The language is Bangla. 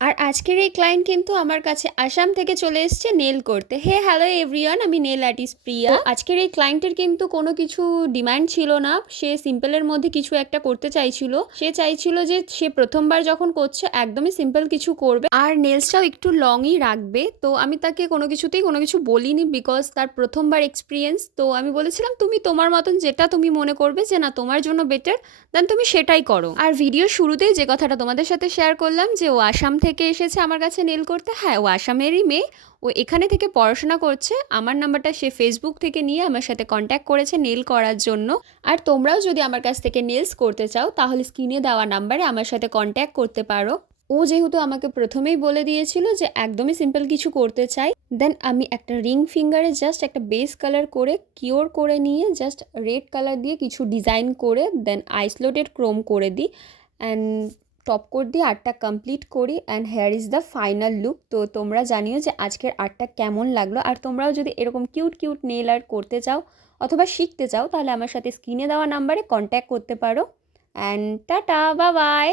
আর আজকের এই ক্লায়েন্ট কিন্তু আমার কাছে আসাম থেকে চলে এসেছে নেল করতে। হে হ্যালো এভরিওয়ান, আমি নেল আর্টিস্ট প্রিয়া। আজকের এই ক্লায়েন্টের কিন্তু কোনো কিছু ডিমান্ড ছিল না, সে সিম্পলের মধ্যে কিছু একটা করতে চাইছিল। সে চাইছিল যে সে প্রথমবার যখন করছে একদমই সিম্পল কিছু করবে আর নেলসটাও একটু লংই রাখবে। তো আমি তাকে কোনো কিছুতেই কোনো কিছু বলিনি, বিকজ তার প্রথমবার এক্সপিরিয়েন্স। তো আমি বলেছিলাম তুমি তোমার মতন যেটা তুমি মনে করবে যে না তোমার জন্য বেটার, দেন তুমি সেটাই করো। আর ভিডিও শুরুতেই যে কথাটা তোমাদের সাথে শেয়ার করলাম যে ও আসাম থেকে এসেছে আমার কাছে নেল করতে, হ্যাঁ ও আসামেরই মেয়ে, ও এখানে থেকে পড়াশোনা করছে। আমার নাম্বারটা সে ফেসবুক থেকে নিয়ে আমার সাথে কন্ট্যাক্ট করেছে নেল করার জন্য। আর তোমরাও যদি আমার কাছ থেকে নেলস করতে চাও তাহলে স্ক্রিনে দেওয়া নাম্বারে আমার সাথে কন্ট্যাক্ট করতে পারো। ও যেহেতু আমাকে প্রথমেই বলে দিয়েছিল যে একদমই সিম্পল কিছু করতে চাই, দেন আমি একটা রিং ফিঙ্গারে জাস্ট একটা বেস কালার করে কিওর করে নিয়ে জাস্ট রেড কালার দিয়ে কিছু ডিজাইন করে দেন আইসোলেটেড ক্রোম করে দিই অ্যান্ড টপ কোট দিয়ে আর্টটা কমপ্লিট করি and hair is the final look. তো তোমরা জানিও যে আজকের আর্টটা কেমন লাগলো। আর তোমরাও যদি এরকম কিউট কিউট নেল আর্ট করতে চাও অথবা শিখতে চাও তাহলে আমার সাথে স্ক্রিনে দেওয়া নাম্বারে কন্ট্যাক্ট করতে পারো। অ্যান্ড টাটা, বা বাই।